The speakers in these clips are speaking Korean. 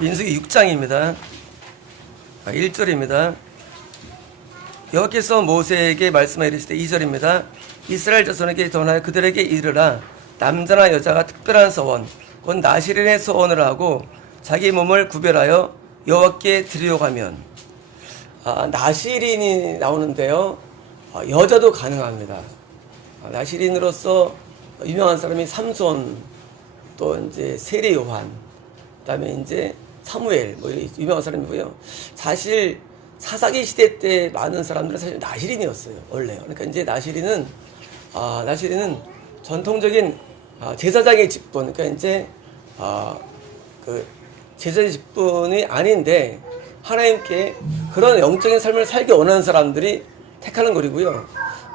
민수기 6장입니다. 1절입니다. 여호와께서 모세에게 말씀하여 이르시되 2절입니다. 이스라엘 자손에게 전하여 그들에게 이르라. 남자나 여자가 특별한 서원 곧 나시린의 서원을 하고 자기 몸을 구별하여 여호와께 드리려고 하면 나시린이 나오는데요. 여자도 가능합니다. 나시린으로서 유명한 사람이 삼손, 또 이제 세례 요한, 그다음에 이제 사무엘, 뭐 유명한 사람이고요. 사실 사사기 시대 때 많은 사람들은 사실 나시린이었어요, 원래요. 그러니까 이제 나시린은 전통적인 제사장의 직분, 그러니까 이제 그 제사장의 직분이 아닌데 하나님께 그런 영적인 삶을 살기 원하는 사람들이 택하는 거리고요.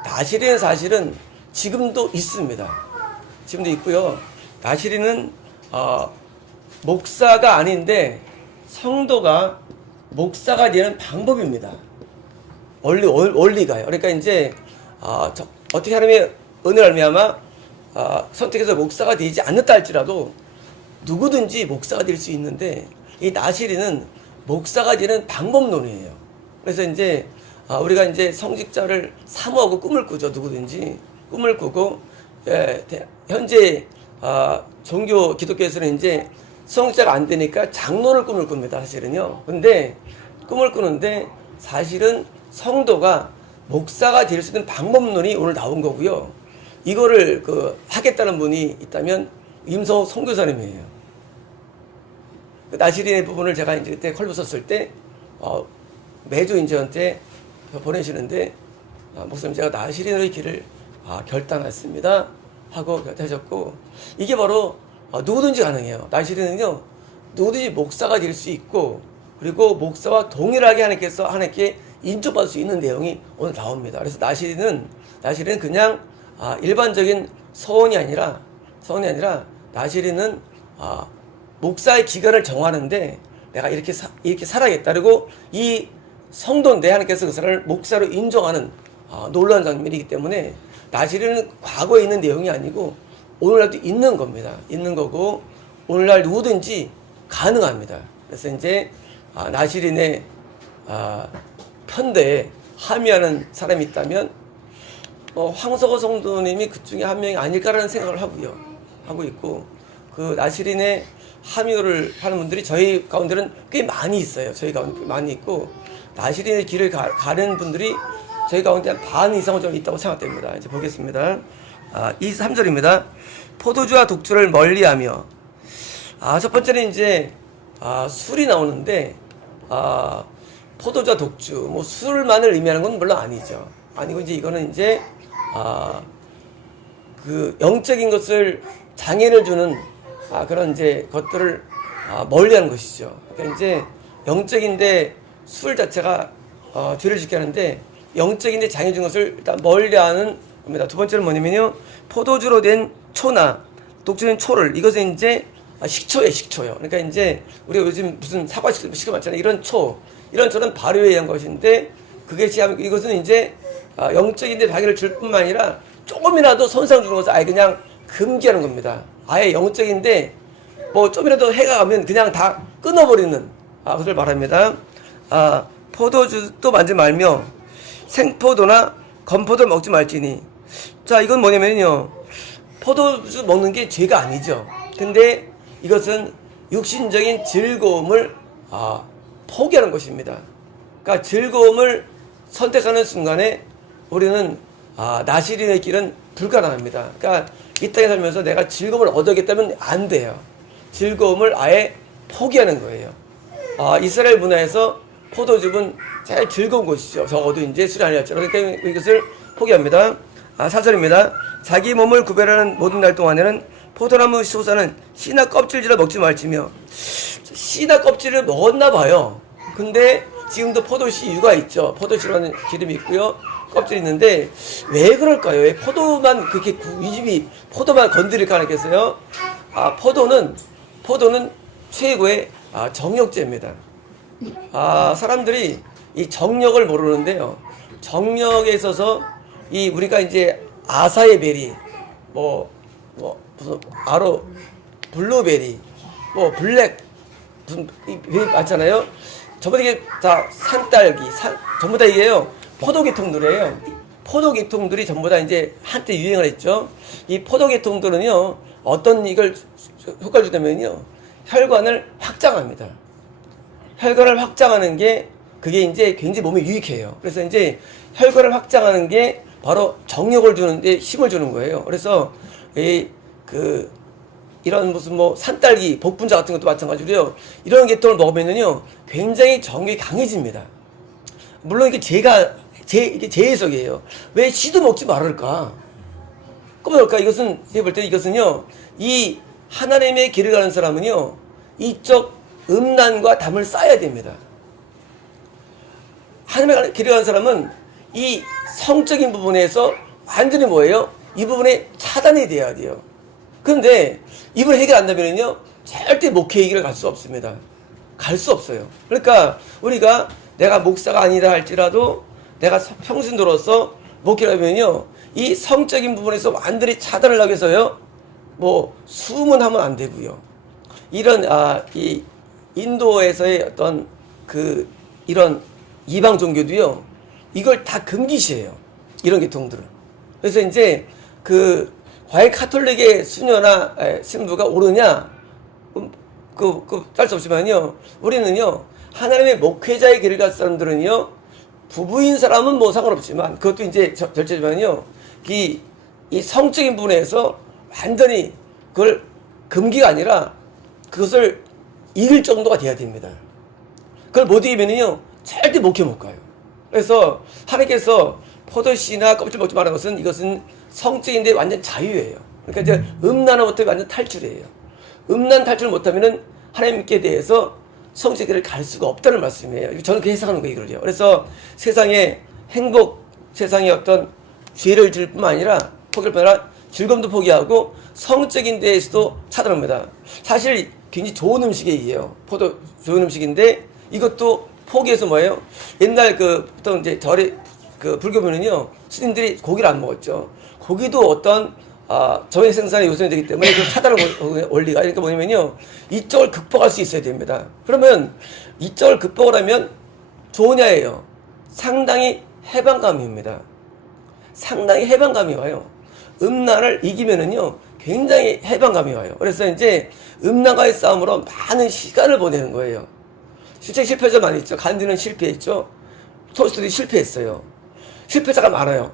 나시린은 사실은 지금도 있습니다. 지금도 있고요. 나시린은 목사가 아닌데 성도가 목사가 되는 방법입니다. 원리가요. 그러니까 이제 어떻게 하나님의 은혜를 말미암아 선택해서 목사가 되지 않는다 할지라도 누구든지 목사가 될 수 있는데 이 나시린은 목사가 되는 방법론이에요. 그래서 이제 우리가 이제 성직자를 사모하고 꿈을 꾸죠. 누구든지 꿈을 꾸고 현재 종교 기독교에서는 이제 성직자가 안 되니까 장로를 꿈을 꿉니다. 사실은요. 근데 꿈을 꾸는데 사실은 성도가 목사가 될 수 있는 방법론이 오늘 나온 거고요. 이거를 하겠다는 분이 있다면 임성호 선교사님이에요. 그 나시린의 부분을 제가 이제 그때 컬브 썼을 때 매주 이제 저한테 보내시는데 목사님 제가 나시린의 길을 결단했습니다 하고 하셨고, 이게 바로 누구든지 가능해요. 나시린은요 누구든지 목사가 될 수 있고, 그리고 목사와 동일하게 하나님께 인정받을 수 있는 내용이 오늘 나옵니다. 그래서 나시린은 그냥 일반적인 서원이 아니라 나시린은 목사의 기간을 정하는데 내가 이렇게 살아야겠다. 그리고 이 성도인데 하나님께서 그 사람을 목사로 인정하는 놀라운 장면이기 때문에 나시린은 과거에 있는 내용이 아니고 오늘날도 있는 겁니다. 있는 거고 오늘날 누구든지 가능합니다. 그래서 이제 나시린의 편대에 함의하는 사람이 있다면 황석호 성도님이 그 중에 한 명이 아닐까라는 생각을 하고 있고, 그 나시린의 함유를 하는 분들이 저희 가운데는 꽤 많이 있어요. 저희 가운데 많이 있고, 나시린의 길을 가는 분들이 저희 가운데 한 반 이상은 좀 있다고 생각됩니다. 이제 보겠습니다. 3절입니다. 포도주와 독주를 멀리하며. 첫 번째는 이제 술이 나오는데 포도주와 독주, 뭐 술만을 의미하는 건 물론 아니죠. 아니고 이제 이거는 이제 그 영적인 것을 장애를 주는 그런 이제 것들을 멀리하는 것이죠. 그러니까 이제 영적인데 술 자체가 죄를 짓게 하는데 영적인데 장애 주는 것을 일단 멀리하는 겁니다. 두 번째는 뭐냐면요, 포도주로 된 초나 독주된 초를, 이것은 이제 식초예요. 그러니까 이제 우리가 요즘 무슨 사과 시켜 맞잖아요. 이런 초는 발효에 의한 것인데, 그게 이것은 이제 영적인데 방해를 줄 뿐만 아니라 조금이라도 손상 주는 것을 아예 그냥 금기하는 겁니다. 아예 영적인데 뭐 좀이라도 해가 가면 그냥 다 끊어버리는 것을 말합니다. 포도주도 만지 말며 생포도나 건포도를 먹지 말지니. 자, 이건 뭐냐면요, 포도주 먹는 게 죄가 아니죠. 근데 이것은 육신적인 즐거움을 포기하는 것입니다. 그러니까 즐거움을 선택하는 순간에 우리는 나시린의 길은 불가능합니다. 그러니까 이 땅에 살면서 내가 즐거움을 얻어야겠다면 안 돼요. 즐거움을 아예 포기하는 거예요. 이스라엘 문화에서 포도즙은 제일 즐거운 것이죠. 적어도 이제 술이 아니었죠. 그러니까 이것을 포기합니다. 4절입니다. 자기 몸을 구별하는 모든 날 동안에는 포도나무 소사는 씨나 껍질지를 먹지 말지며. 씨나 껍질을 먹었나 봐요. 근데 지금도 포도씨유가 있죠. 포도씨라는 기름이 있고요, 껍질이 있는데 왜 그럴까요? 왜 포도만 그렇게 이 집이 포도만 건드릴까 하겠어요? 포도는 최고의 정력제입니다. 사람들이 이 정력을 모르는데요, 정력에 있어서 우리가 이제 아사히 베리, 무슨 블루베리, 블랙, 무슨 많잖아요. 전부 다 이게 다 산딸기, 전부 다 이게요 포도계통들이에요. 포도계통들이 전부 다 이제 한때 유행을 했죠. 이 포도계통들은요 어떤 이걸 효과를 주냐면요 혈관을 확장합니다. 혈관을 확장하는 게 그게 이제 굉장히 몸에 유익해요. 그래서 이제 혈관을 확장하는 게 바로 정력을 주는데 힘을 주는 거예요. 그래서 이런 무슨 뭐 산딸기, 복분자 같은 것도 마찬가지로요. 이런 계통을 먹으면은요 굉장히 정력이 강해집니다. 물론 이게 이게 제 해석이에요. 왜 씨도 먹지 말을까? 그러니까 이것은 제가 볼 때 이것은요 이 하나님의 길을 가는 사람은요 이쪽 음란과 담을 쌓아야 됩니다. 하나님의 길을 가는 사람은 이 성적인 부분에서 완전히 뭐예요? 이 부분에 차단이 돼야 돼요. 그런데 이걸 해결 안 하면요 절대 목회의 길을 갈 수 없습니다. 갈 수 없어요. 그러니까 우리가 내가 목사가 아니다 할지라도 내가 평신도로서 목회를 하면요 이 성적인 부분에서 완전히 차단을 하기 위해서요 뭐 수문하면 안 되고요. 이런 이 인도에서의 어떤 이런 이방 종교도요 이걸 다 금기시해요. 이런 계통들은. 그래서 이제 과연 카톨릭의 수녀나 신부가 옳으냐 딸 수 없지만요 우리는요 하나님의 목회자의 길을 갈 사람들은요 부부인 사람은 뭐 상관없지만 그것도 이제 절제지만요 이 성적인 부분에서 완전히 그걸 금기가 아니라 그것을 이길 정도가 돼야 됩니다. 그걸 못 이기면요 절대 목회 못 가요. 그래서 하나님께서 포도씨나 껍질 먹지 말라는 것은 이것은 성적인데 완전 자유예요. 그러니까 이제 음란으로부터 완전 탈출이에요. 음란 탈출 못하면은 하나님께 대해서 성적인 길을 갈 수가 없다는 말씀이에요. 저는 그렇게 해석하는 거예요, 이걸요. 그래서 세상에 세상에 어떤 죄를 줄 뿐만 아니라 포기할 뿐 아니라 즐거움도 포기하고 성적인 데에서도 차단합니다. 사실 굉장히 좋은 음식이에요. 포도 좋은 음식인데 이것도 포기해서 뭐예요? 옛날 보통 이제 불교 보면은요 스님들이 고기를 안 먹었죠. 고기도 어떤 정액 생산의 요소이 되기 때문에 그 차단하는 원리가 그러니까 뭐냐면요 이쪽을 극복할 수 있어야 됩니다. 그러면 이쪽을 극복을 하면 좋으냐예요. 상당히 해방감입니다. 상당히 해방감이 와요. 음란을 이기면은요 굉장히 해방감이 와요. 그래서 이제 음란과의 싸움으로 많은 시간을 보내는 거예요. 실제 실패자 많이 있죠. 간디는 실패했죠. 토스트도 실패했어요. 실패자가 많아요.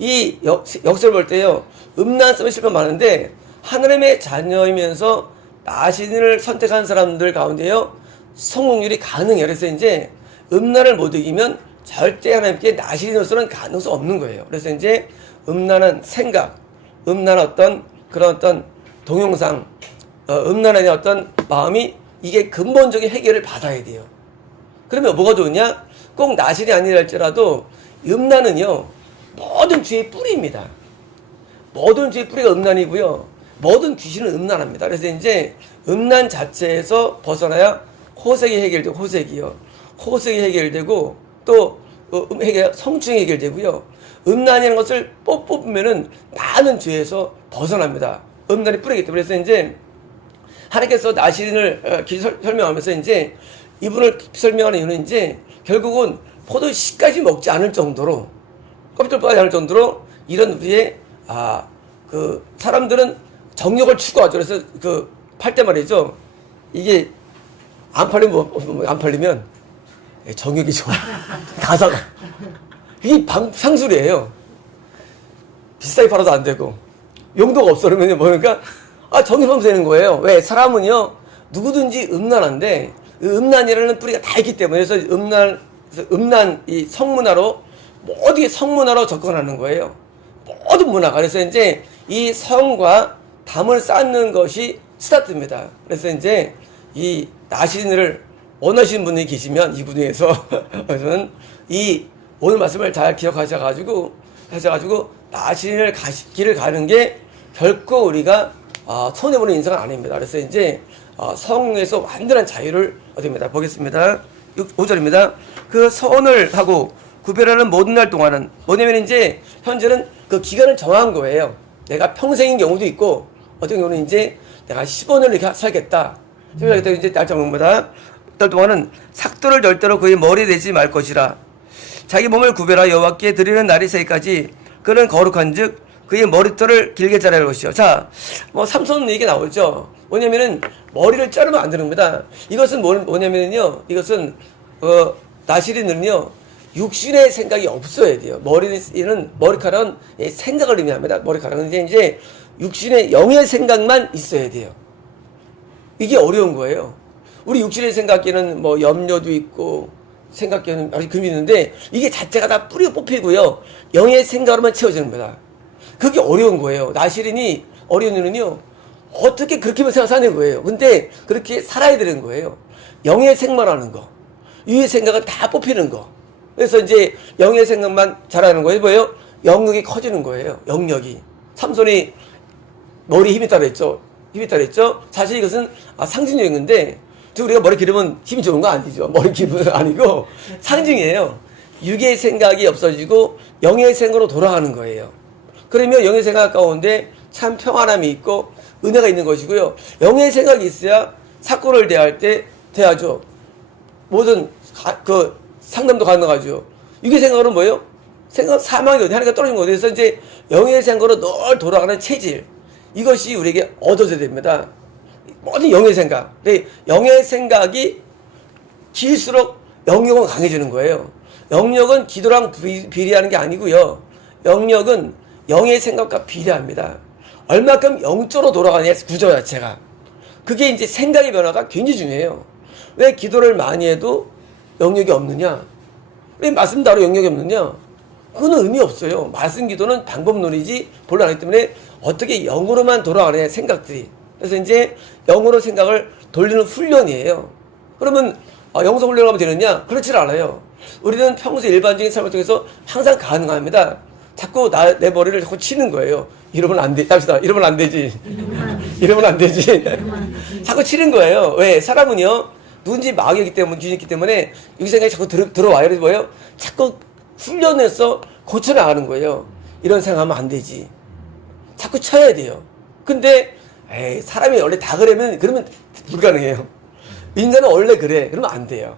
이 역사를 볼 때요 음란 싸움에 실패가 많은데 하나님의 자녀이면서 나신을 선택한 사람들 가운데요 성공률이 가능해요. 그래서 이제 음란을 못 이기면 절대 하나님께 나신으로서는 가능성 없는 거예요. 그래서 이제 음란한 생각, 음란한 그런 어떤 동영상, 음란한 어떤 마음이 이게 근본적인 해결을 받아야 돼요. 그러면 뭐가 좋으냐? 꼭 나신이 아니라 할지라도 음란은요 모든 죄의 뿌리입니다. 모든 죄의 뿌리가 음란이고요. 모든 귀신은 음란합니다. 그래서 이제 음란 자체에서 벗어나야 호색이 해결되고 호색이 해결되고 또 성충이 해결되고요. 음란이라는 것을 뽑으면은 많은 죄에서 벗어납니다. 음란이 뿌리기 때문에. 그래서 이제 하나님께서 나신을 설명하면서 이제 이분을 설명하는 이유는 이제 결국은 포도씨까지 먹지 않을 정도로 껍질 빠지 않을 정도로 이런 우리의 사람들은 정력을 추구하죠. 그래서 팔 때 말이죠. 이게 안 팔리면 정력이 좋아. 가사가 이게 상술이에요. 비싸게 팔아도 안 되고 용도가 없어. 그러면 뭐니까 정력하면 되는 거예요. 왜? 사람은요 누구든지 음란한데 음란이라는 뿌리가 다 있기 때문에 그래서 음란 이 성문화로 모든 성문화로 접근하는 거예요. 모든 문화가. 그래서 이제 이 성과 담을 쌓는 것이 스타트입니다. 그래서 이제 이 나신을 원하시는 분이 계시면 이분 중에서 이 오늘 말씀을 잘 기억하셔가지고 나신을 길을 가는 게 결코 우리가 손해보는 인생은 아닙니다. 그래서 이제 성에서 완전한 자유를 얻습니다. 보겠습니다. 5절입니다. 그 선을 하고 구별하는 모든 날 동안은 뭐냐면 이제 현재는 그 기간을 정한 거예요. 내가 평생인 경우도 있고 어떤 경우는 이제 내가 15년을 이렇게 살겠다. 그때 이제 날짜 먹는다. 달 동안은 삭도를 절대로 그의 머리에 대지 말 것이라. 자기 몸을 구별하여 여호와께 드리는 날이 세기까지 그는 거룩한즉 그의 머리털을 길게 자랄 것이요. 자, 뭐 삼손 얘기 나오죠. 뭐냐면은 머리를 자르면 안 되는 겁니다. 이것은 뭐냐면은요. 이것은 나시린은요. 육신의 생각이 없어야 돼요. 머리카락은 생각을 의미합니다. 머리카락은 이제 육신의 영의 생각만 있어야 돼요. 이게 어려운 거예요. 우리 육신의 생각에는 뭐 염려도 있고 생각에는 아주 금이 있는데 이게 자체가 다 뿌리고 뽑히고요. 영의 생각으로만 채워지는 겁니다. 그게 어려운 거예요. 나시린이 어려운 이유는요. 어떻게 그렇게만 생각하는 거예요. 근데 그렇게 살아야 되는 거예요. 영의 생각하는 거. 유의 생각은 다 뽑히는 거. 그래서 이제 영의 생각만 잘하는 거예요. 뭐예요? 영역이 커지는 거예요. 영역이. 삼손이 머리에 힘이 따라 했죠. 사실 이것은 상징적인 건데 우리가 머리 기르면 힘이 좋은 거 아니죠. 머리 기르는 아니고 상징이에요. 육의 생각이 없어지고 영의 생각으로 돌아가는 거예요. 그러면 영의 생각 가운데 참 평안함이 있고 은혜가 있는 것이고요. 영의 생각이 있어야 사건을 대할 때 대하죠. 모든 상담도 가능하죠. 육의 생각으로는 뭐예요? 사망이 어디 하나가 떨어진 거예요. 그래서 이제 영의 생각으로 늘 돌아가는 체질. 이것이 우리에게 얻어져야 됩니다. 모든 영의 생각. 영의 생각이 길수록 영역은 강해지는 거예요. 영역은 기도랑 비례하는 게 아니고요. 영역은 영의 생각과 비례합니다. 얼마큼 영적으로 돌아가냐 구조 자체가. 그게 이제 생각의 변화가 굉장히 중요해요. 왜 기도를 많이 해도 영역이 없느냐? 왜 말씀대로 영역이 없느냐? 그거는 의미 없어요. 말씀 기도는 방법론이지 본래 아니기 때문에 어떻게 영으로만 돌아가느냐 생각들이. 그래서 이제 영으로 생각을 돌리는 훈련이에요. 그러면 영성 훈련을 하면 되느냐? 그렇지 않아요. 우리는 평소에 일반적인 삶을 통해서 항상 가능합니다. 자꾸 내 머리를 자꾸 치는 거예요. 이러면 안 돼. 합시다. 이러면 안 되지. 이러면 안 되지. 자꾸 치는 거예요. 왜? 사람은요. 누군지 마귀이기 때문에, 귀이기 때문에 이 생각이 자꾸 들어와요. 그래서 뭐예요? 자꾸 훈련해서 고쳐나가는 거예요. 이런 생각하면 안 되지. 자꾸 쳐야 돼요. 근데 사람이 원래 다 그러면 불가능해요. 인간은 원래 그래. 그러면 안 돼요.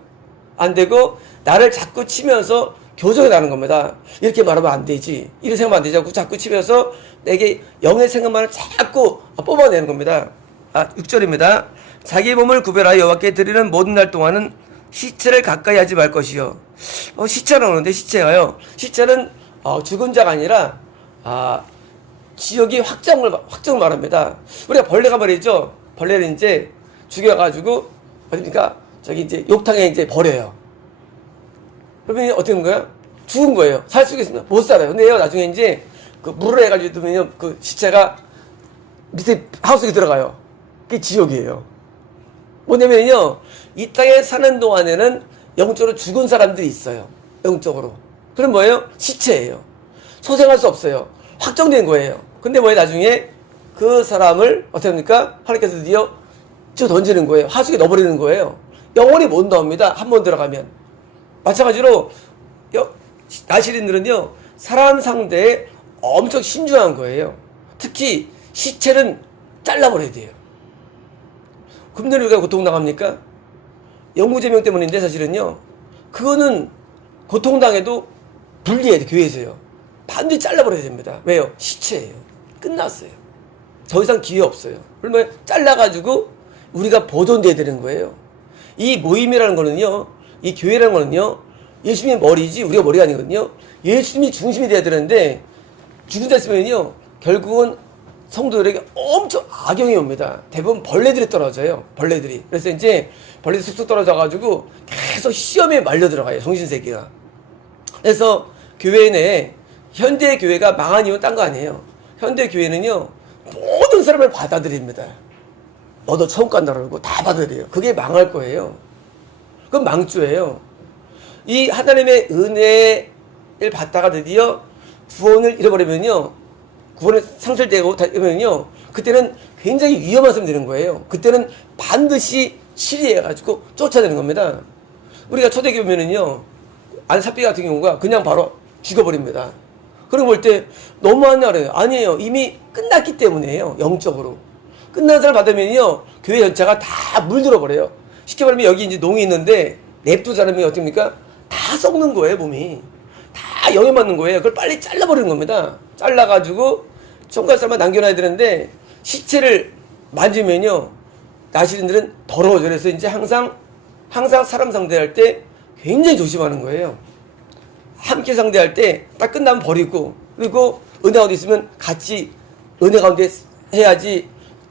안 되고 나를 자꾸 치면서 교정해 나가는 겁니다. 이렇게 말하면 안 되지. 이렇게 생각하면 안 되지. 자꾸 치면서 내게 영의 생각만을 자꾸 뽑아내는 겁니다. 6절입니다. 자기 몸을 구별하여 여호와께 드리는 모든 날 동안은 시체를 가까이 하지 말 것이요. 시체는 오는데 시체가요. 시체는 죽은 자가 아니라 지역이 확정을 말합니다. 우리가 벌레가 말이죠. 벌레를 이제 죽여가지고 어딥니까? 저기 이제 욕탕에 이제 버려요. 그러면 어떻게 되는 거예요? 죽은 거예요. 살 수 있겠습니다. 못 살아요. 근데요, 나중에 이제 물을 해가지고 두면요, 그 시체가 밑에 하우스에 들어가요. 그게 지옥이에요. 뭐냐면요, 이 땅에 사는 동안에는 영적으로 죽은 사람들이 있어요. 영적으로. 그럼 뭐예요? 시체예요. 소생할 수 없어요. 확정된 거예요. 근데 뭐예요? 나중에 그 사람을 어떻게 합니까? 하나님께서 드디어 쭉 던지는 거예요. 하수에 넣어버리는 거예요. 영원히 못 나옵니다. 한 번 들어가면. 마찬가지로 나시린들은요, 사람 상대에 엄청 신중한 거예요. 특히 시체는 잘라버려야 돼요. 금년에 우리가 고통당합니까? 영구제명 때문인데 사실은요, 그거는 고통당해도 분리해야 돼. 교회에서요. 반드시 잘라버려야 됩니다. 왜요? 시체예요. 끝났어요. 더 이상 기회 없어요. 그러면 잘라가지고 우리가 보존돼야 되는 거예요. 이 모임이라는 거는요, 이 교회라는 거는요, 예수님의 머리지 우리가 머리가 아니거든요. 예수님이 중심이 돼야 되는데 죽은 자 있으면요, 결국은 성도들에게 엄청 악영이 옵니다. 대부분 벌레들이 떨어져요. 벌레들이. 그래서 이제 벌레들이 쑥쑥 떨어져가지고 계속 시험에 말려 들어가요. 정신세계가. 그래서 교회 내에 현대 교회가 망한 이유는 딴 거 아니에요. 현대 교회는요, 모든 사람을 받아들입니다. 너도 처음 간다 그러고 다 받아들여요. 그게 망할 거예요. 그건 망조예요. 이 하나님의 은혜를 받다가 드디어 구원을 잃어버리면요, 구원을 상실되고 다면요, 그때는 굉장히 위험한 사람이 되는 거예요. 그때는 반드시 치리해가지고 쫓아내는 겁니다. 우리가 초대교회 보면은요, 안사삐 같은 경우가 그냥 바로 죽여버립니다. 그러고 볼 때 너무한 날이에요. 아니에요. 이미 끝났기 때문이에요. 영적으로. 끝난 사람 받으면요 교회 전체가 다 물들어 버려요. 쉽게 말하면 여기 이제 농이 있는데 냅두지 않으면 어떻습니까? 다 썩는 거예요. 몸이 다 영향 받는 거예요. 그걸 빨리 잘라버리는 겁니다. 잘라가지고 총괄살만 남겨놔야 되는데 시체를 만지면요 나시린들은 더러워져. 그래서 이제 항상 사람 상대할 때 굉장히 조심하는 거예요. 함께 상대할 때 딱 끝나면 버리고, 그리고 은혜 가운데 있으면 같이 은혜 가운데 해야지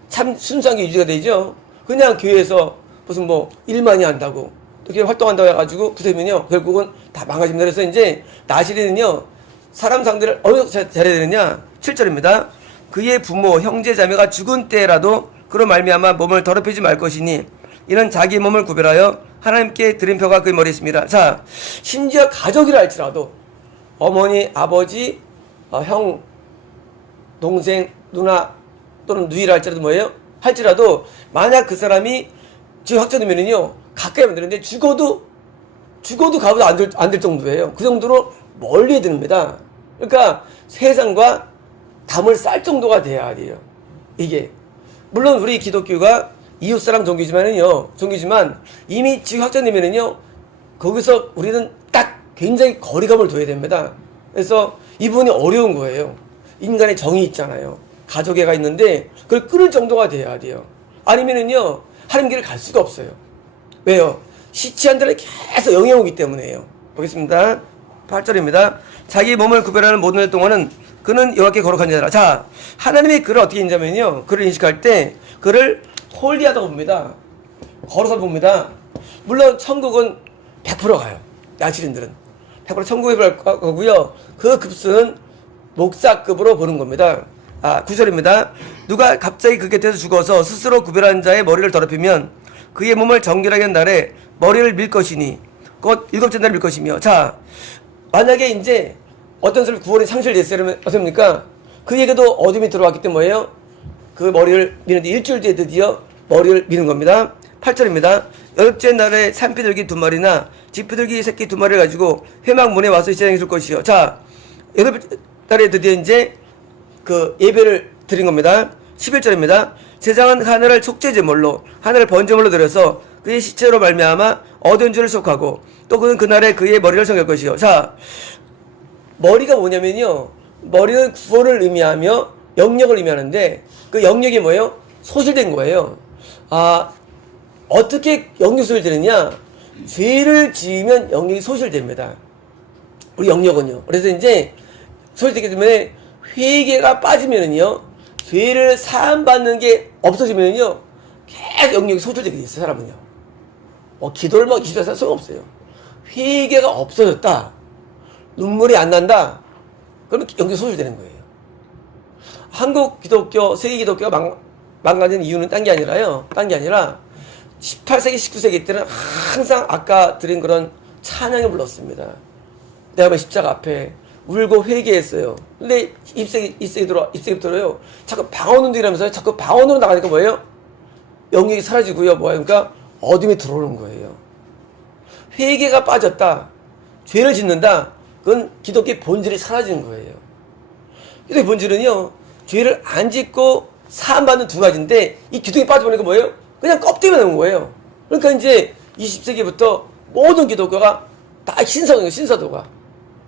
참 순수한 게 유지가 되죠. 그냥 교회에서 무슨 뭐 일만이 한다고 이렇게 활동한다고 해가지고 그러면요 결국은 다 망가집니다. 그래서 이제 나시린은요 사람 상대를 어느 정도 잘해야 되느냐. 7절입니다. 그의 부모 형제 자매가 죽은 때라도 그로 말미암아 몸을 더럽히지 말 것이니 이는 자기 몸을 구별하여 하나님께 드린 표가 그의 머리에 있습니다. 자, 심지어 가족이라 할지라도 어머니, 아버지, 형, 동생, 누나 또는 누이라 할지라도 뭐예요? 할지라도 만약 그 사람이 지금 확정되면은요 가까이 하면 되는데 죽어도 가봐도 안 될 정도예요. 그 정도로 멀리 듭니다. 그러니까 세상과 담을 쌀 정도가 돼야 돼요. 이게 물론 우리 기독교가 이웃사랑 종교지만 이미 지금 확정되면은요 거기서 우리는 딱 굉장히 거리감을 둬야 됩니다. 그래서 이 부분이 어려운 거예요. 인간의 정이 있잖아요. 가족애가 있는데 그걸 끊을 정도가 돼야 돼요. 아니면은요 하나님 길을 갈 수가 없어요. 왜요? 시치한 대로 계속 영향 오기 때문에요. 보겠습니다. 8절입니다. 자기 몸을 구별하는 모든 일 동안은 그는 여호와께 거룩한 자라. 자, 하나님이 그를 어떻게 인자면요 그를 인식할 때 그를 홀리하다고 봅니다. 거룩하다고 봅니다. 물론 천국은 100% 가요. 나시린들은 100% 천국에 갈 거고요. 그 급수는 목사급으로 보는 겁니다. 9절입니다. 누가 갑자기 그 곁에서 죽어서 스스로 구별한 자의 머리를 더럽히면 그의 몸을 정결하게 한 날에 머리를 밀 것이니 곧 7째 날을 밀 것이며. 자, 만약에 이제 어떤 사람이 구원의 상실이 됐어요. 그러면 어떻습니까? 그에게도 어둠이 들어왔기 때문에 뭐예요? 그 머리를 미는데 일주일 뒤에 드디어 머리를 미는 겁니다. 8절입니다. 10째 날에 산비둘기 2마리나 집비둘기 새끼 2마리를 가지고 회막 문에 와서 시장에 줄 것이요. 자, 8째 날에 드디어 이제 그 예배를 드린 겁니다. 11절입니다. 제장은 하늘을 속죄제물로 하늘을 번제물로 드려서 그의 시체로 말미암아 얻은 줄을 속하고 또 그는 그날에 그의 머리를 섬길 것이요. 자, 머리가 뭐냐면요 머리는 구원을 의미하며 영역을 의미하는데 그 영역이 뭐예요? 소실된 거예요. 어떻게 영역이 소실되느냐? 죄를 지으면 영역이 소실됩니다. 우리 영역은요. 그래서 이제 소실되기 때문에 회개가 빠지면은요 죄를 사함받는 게 없어지면은요 계속 영역이 소실되게 돼 있어요. 사람은요. 기도를 기도해서 소용없어요. 회개가 없어졌다. 눈물이 안 난다. 그러면 영역이 소실되는 거예요. 한국 기독교, 세계 기독교가 망가진 이유는 딴 게 아니라 18세기, 19세기 때는 항상 아까 드린 그런 찬양을 불렀습니다. 내가 십자가 앞에 울고 회개했어요. 근데 20세기부터요. 자꾸 방언운동이라면서요. 자꾸 방언으로 나가니까 뭐예요? 영역이 사라지고요. 그러니까 어둠이 들어오는 거예요. 회개가 빠졌다. 죄를 짓는다. 그건 기독교의 본질이 사라지는 거예요. 기독교의 본질은요. 죄를 안 짓고 사함받는 두 가지인데 이 기둥이 빠져버리니까 뭐예요? 그냥 껍데기만 나온 거예요. 그러니까 이제 20세기부터 모든 기독교가 다 신사도가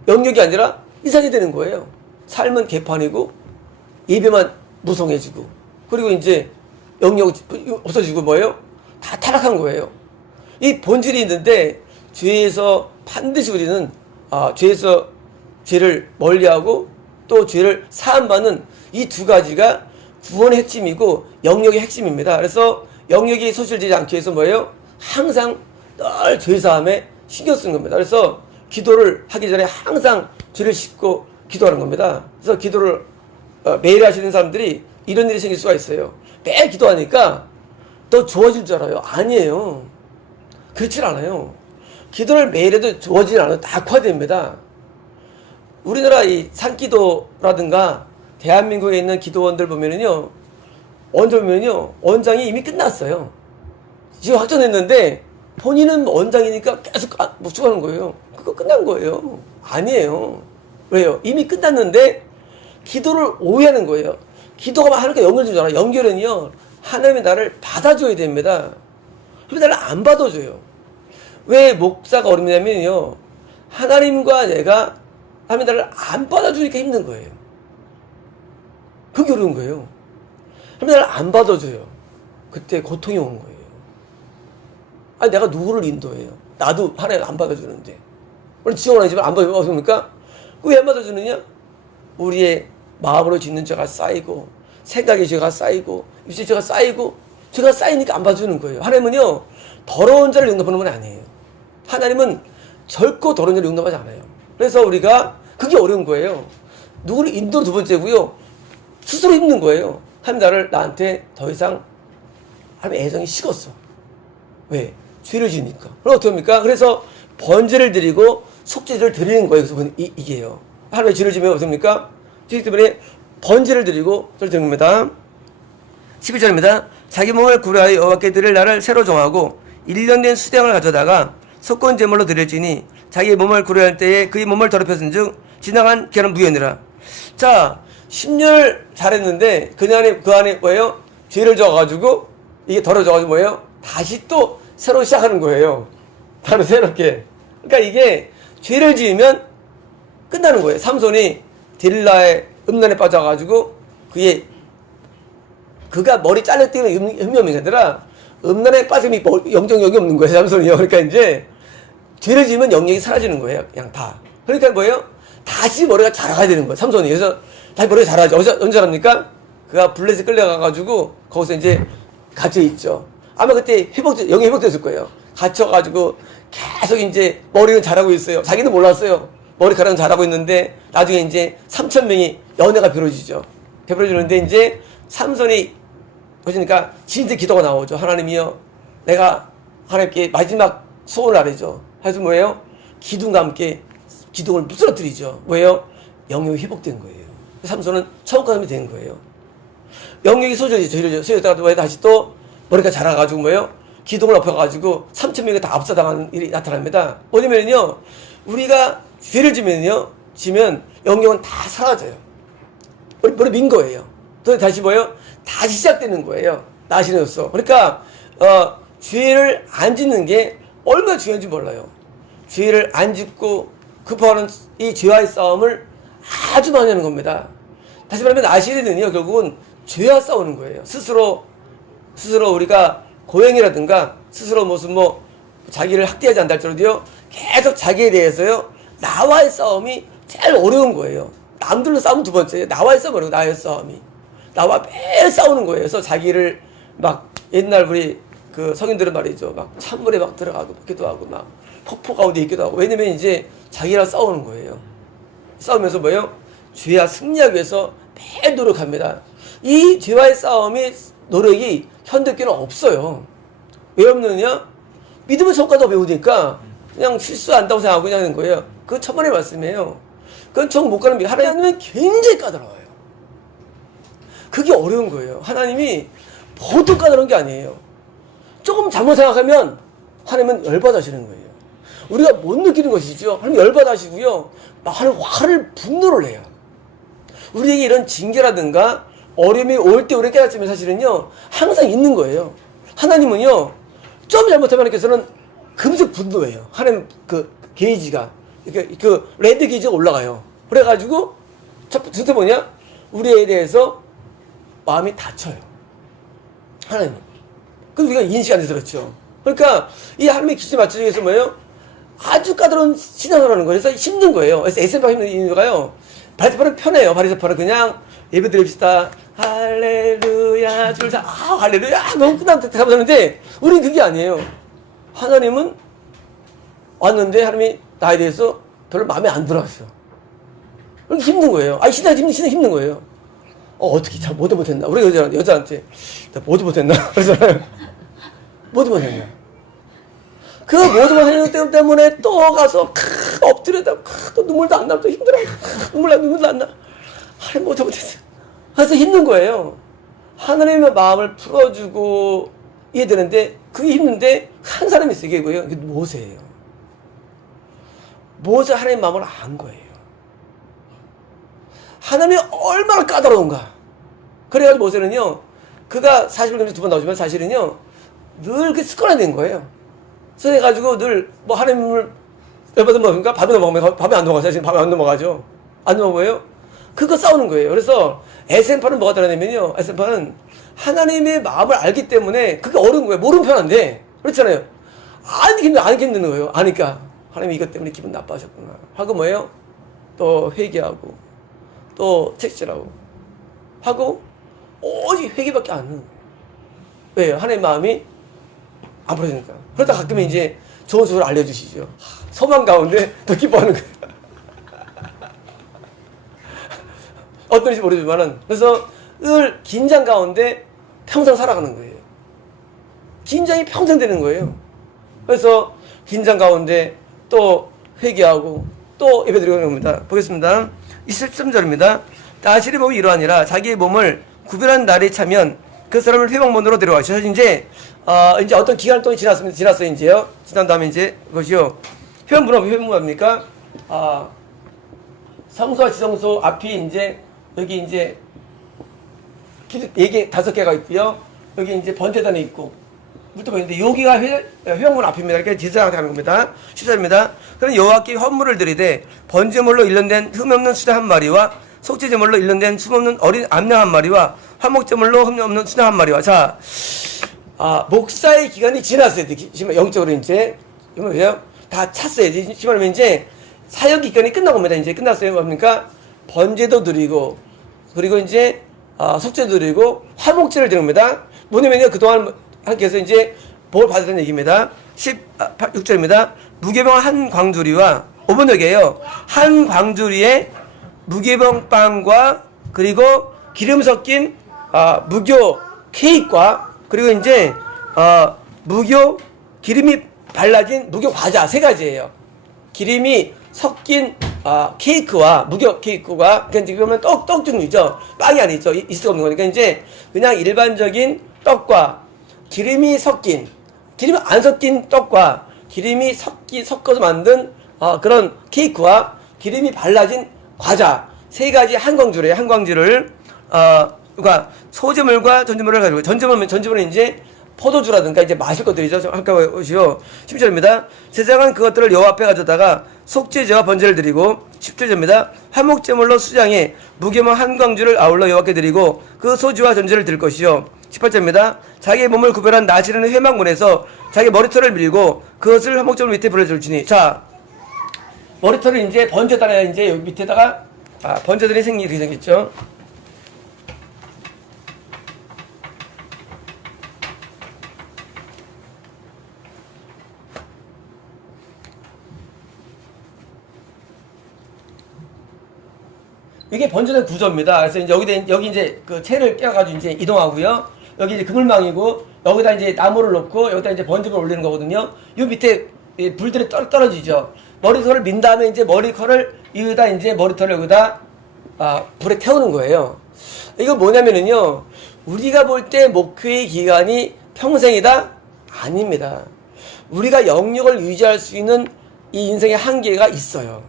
영역이 아니라 이상이 되는 거예요. 삶은 개판이고 예배만 무성해지고 그리고 이제 영역이 없어지고 뭐예요? 다 타락한 거예요. 이 본질이 있는데 죄에서 반드시 우리는 죄에서 죄를 멀리하고 또 죄를 사함받는 이 두 가지가 구원의 핵심이고 영역의 핵심입니다. 그래서 영역이 소실되지 않기 위해서 뭐예요? 항상 늘 죄사함에 신경 쓰는 겁니다. 그래서 기도를 하기 전에 항상 죄를 씻고 기도하는 겁니다. 그래서 기도를 매일 하시는 사람들이 이런 일이 생길 수가 있어요. 매일 기도하니까 더 좋아질 줄 알아요. 아니에요. 그렇지 않아요. 기도를 매일 해도 좋아지지 않아요. 다 악화됩니다. 우리나라 이 산기도라든가 대한민국에 있는 기도원들 보면은요, 원장이 이미 끝났어요. 지금 확정됐는데 본인은 원장이니까 계속 묵묵하는 거예요. 그거 끝난 거예요. 아니에요. 왜요? 이미 끝났는데 기도를 오해하는 거예요. 기도가 하니까 연결되잖아. 연결은요 하나님이 나를 받아줘야 됩니다. 하나님이 나를 안 받아줘요. 왜 목사가 어렵냐면요, 하나님과 내가 하나님이 나를 안 받아주니까 힘든 거예요. 그게 어려운 거예요. 하나님이 나를 안 받아줘요. 그때 고통이 오는 거예요. 아니, 내가 누구를 인도해요? 나도 하나님 안 받아주는데. 오늘 지정을 하지만 안 받아줍니까? 왜 안 받아주느냐? 우리의 마음으로 짓는 죄가 쌓이고, 생각의 죄가 쌓이고, 입술의 죄가 쌓이고, 죄가 쌓이니까 안 받아주는 거예요. 하나님은요, 더러운 자를 용납하는 건 아니에요. 하나님은 결코 더러운 자를 용납하지 않아요. 그래서 우리가 그게 어려운 거예요. 누구를 인도로 두 번째고요, 스스로 힘든 거예요. 하나님 나를 나한테 더 이상 하나님 애정이 식었어. 왜? 죄를 지으니까. 그럼 어떻게 합니까? 그래서 번제를 드리고 속죄를 드리는 거예요. 그래서 이게요. 하나님의 죄를 지으면 어떻게 합니까? 죄 때문에 번제를 드리고 저를 드는 겁니다. 12절입니다. 자기 몸을 구려하여 여호와께 드릴 날을 새로 정하고 1년 된 수량을 가져다가 속건 제물로 드릴지니 자기 몸을 구려할 때에 그의 몸을 더럽혔은 즉 지나간 기한은 무효니라. 자, 10년을 잘했는데 그 안에 뭐예요? 죄를 져가지고 이게 더러워져가지고 뭐예요? 다시 또 새로 시작하는 거예요. 바로 새롭게. 그러니까 이게 죄를 지으면 끝나는 거예요. 삼손이 딜라의 음란에 빠져가지고 그가 머리 잘릴 때는 흠념이 아니라 음란에 빠짐이 영적력이 없는 거예요. 삼손이요. 그러니까 이제 죄를 지으면 영역이 사라지는 거예요. 그냥 다. 그러니까 뭐예요? 다시 머리가 자라가야 되는 거예요. 삼손이. 그래서 다시 머리가 자라죠. 언제 자랍니까? 그가 블레셋 끌려가가지고 거기서 이제 갇혀있죠. 아마 그때 영이 회복됐을 거예요. 갇혀가지고 계속 이제 머리는 자라고 있어요. 자기는 몰랐어요. 머리카락은 자라고 있는데 나중에 이제 3,000명이 연애가 베풀어지죠. 베풀어지는데 이제 삼손이 그러니까 진짜 기도가 나오죠. 하나님이여, 내가 하나님께 마지막 소원을 아뢰죠. 그래서 뭐예요? 기둥과 함께 기둥을 부스러뜨리죠. 뭐예요? 영역이 회복된 거예요. 삼손은 천국 가면 된 거예요. 영역이 소져졌다가 왜 다시 또 머리가 자라가지고 뭐예요? 기둥을 엎어가지고 3,000명이 다 압사당하는 일이 나타납니다. 뭐냐면요, 우리가 죄를 지면 영역은 다 사라져요. 머리 민 거예요. 또 다시 뭐예요? 다시 시작되는 거예요. 나신으로서. 그러니까 죄를 안 짓는 게 얼마나 중요한지 몰라요. 죄를 안 짓고 급하는 이 죄와의 싸움을 아주 많이 하는 겁니다. 다시 말하면 나시린은요, 결국은 죄와 싸우는 거예요. 스스로 우리가 고행이라든가 스스로 무슨 자기를 학대하지 않다 할지라도요, 계속 자기에 대해서요, 나와의 싸움이 제일 어려운 거예요. 남들로 싸우면 두 번째, 나와의 싸움 어려워. 나의 싸움이 나와 매일 싸우는 거예요. 그래서 자기를 막 옛날 우리 그 성인들은 말이죠, 막 찬물에 막 들어가고 기도하고 막 폭포 가운데 있기도 하고. 왜냐면 이제 자기랑 싸우는 거예요. 싸우면서 뭐예요? 죄와 승리하기 위해서 매일 노력합니다. 이 죄와의 노력이 현대교는 없어요. 왜 없느냐? 믿음의 성과도 배우니까 그냥 실수한다고 생각하고 그냥 하는 거예요. 그건 천만의 말씀이에요. 그건 정 못 가는 믿음. 하나님은 굉장히 까다로워요. 그게 어려운 거예요. 하나님이 모두 까다로운 게 아니에요. 조금 잘못 생각하면 하나님은 열받으시는 거예요. 우리가 못 느끼는 것이죠. 하나님 열받으시고요, 하나님 화를 분노를 해요. 우리에게 이런 징계라든가 어려움이 올 때 우리 깨닫지만 사실은요, 항상 있는 거예요. 하나님은요, 좀 잘못하면 하나님께서는 금세 분노해요. 하나님 그 게이지가, 그 레드 게이지가 올라가요. 그래가지고 첫 번째 뭐냐? 우리에 대해서 마음이 다쳐요. 하나님은. 그래서 우리가 인식 안 돼서 그렇죠. 그러니까 이 하나님의 기준 맞추기 위해서 뭐예요? 아주 까다로운 신앙을 하는 거예요. 그래서 힘든 거예요. 그래서 에세파 힘든 이유가요, 바리새파는 편해요. 바리새파는 그냥 예배 드립시다. 할렐루야. 할렐루야. 너무 끝나는데 우리는 그게 아니에요. 하나님은 왔는데 하나님이 나에 대해서 별로 마음에 안 들어왔어. 그러니까 힘든 거예요. 신앙 힘든 거예요. 어떻게 잘 뭐도 못했나. 우리 여자한테 나 뭐도 못했나. 그러잖아요. 뭐도 못했나. 그 뭐도 못했는 것 때문에 또 가서 엎드려다 또 눈물도 안 나고 또 힘들어. 눈물도 안 나. 하나님 뭐도 못했어. 그래서 힘든 거예요. 하나님의 마음을 풀어주고 이해되는데 그게 힘든데 한 사람이 있어요. 이게 뭐예요? 이게 모세예요. 모세 하나님의 마음을 안 거예요. 하나님이 얼마나 까다로운가. 그래가지고 모세는요, 그가 40일 금식 2번 나오지만 사실은요, 늘 그 습관화된 거예요. 그래가지고 늘 뭐 하나님을 열받은 먹으니까 밥이 넘어가면 밥이 안 넘어가죠. 지금 밥이 안 넘어가죠. 안 넘어가요? 그거 싸우는 거예요. 그래서 에센파는 뭐가 드러내면요, 에센파는 하나님의 마음을 알기 때문에 그게 어려운 거예요. 모르면 편한데. 그렇잖아요. 안 힘든 거예요. 아니까 하나님이 이것 때문에 기분 나빠하셨구나 하고 뭐예요? 또 회개하고 또 책질하고 하고 오직 회개밖에 안 하는 거예요. 왜요? 하나님의 마음이 안 풀어지니까. 그러다 가끔 이제 좋은 소리를 알려주시죠. 소망 가운데 더 기뻐하는 거예요. 어떤지 모르지만은. 그래서 늘 긴장 가운데 평생 살아가는 거예요. 긴장이 평생 되는 거예요. 그래서 긴장 가운데 또 회개하고 또 예배드리는 겁니다. 보겠습니다. 23절입니다. 다시의 몸이 이러하니라. 자기의 몸을 구별한 날이 차면 그 사람을 회방문으로 데려가시오. 이제 어떤 기간 동안이 지났어요. 이제요. 지난 다음에 이제 그것이요. 회방문은 뭡니까? 성소와 지성소 앞이 이제 여기 이제 기둥 4개, 5개가 있고요. 여기 이제 번제단이 있고 물도가 있는데 여기가 회방문 앞입니다. 이렇게 지상한테 가는 겁니다. 14절입니다. 그럼 여호와께 헌물을 드리되 번제물로 일련된 흠없는 수달 한 마리와 속죄제물로 일련된 흠없는 어린 암양 한 마리와 화목제물로 흠없는 수달 한 마리와. 자, 목사의 기간이 지났어요. 영적으로 이제 다 찼어요. 지금 이제 사역 기간이 끝나고 옵니다. 이제 끝났어요. 뭡니까? 번제도 드리고 그리고 이제 속죄도 드리고 화목제를 드립니다. 뭐냐면요, 그동안 하나님께서 이제 복을 받았다는 얘기입니다. 16절입니다. 무교병 한 광주리와 5번역이에요. 한 광주리에 무교병 빵과 그리고 기름 섞인 무교 케이크와 그리고 이제 무교 기름이 발라진 무교 과자 3가지예요. 기름이 섞인 케이크와 무교 케이크가 그러면 떡 종류죠. 빵이 아니죠. 있을 수 없는 거니까 이제 그냥 일반적인 떡과 기름이 안 섞인 떡과 기름이 섞어서 만든 그런 케이크와 기름이 발라진 과자 3가지 한 광주래요. 한 광주를 그러니까 소재물과 전제물을 가지고 전제물은 이제 포도주라든가 이제 마실 것들이죠. 아까 보시오. 10절입니다. 제사장은 그것들을 여호와 앞에 가져다가 속죄제와 번제를 드리고 17절입니다. 화목제물로 수장해 무교병 한 광주를 아울러 여호와께 드리고 그 소주와 전제를 드릴 것이요. 18절입니다. 자기의 몸을 구별한 나시르는 회막문에서 자기 머리털을 밀고 그것을 화목제물 밑에 불어줄지니. 자, 머리털을 이제 번제단에 이제 여기 밑에다가 번제단이 생기겠죠. 이게 번제단 구조입니다. 그래서 이제 여기 이제 그 채를 껴가지고 이제 이동하고요. 여기 이제 그물망이고 여기다 이제 나무를 놓고 여기다 이제 번제를 올리는 거거든요. 이 밑에 불들이 떨어지죠. 머리털을 민 다음에 이제 머리털을 여기다 불에 태우는 거예요. 이거 뭐냐면은요, 우리가 볼 때 목회의 기간이 평생이다? 아닙니다. 우리가 영역을 유지할 수 있는 이 인생의 한계가 있어요.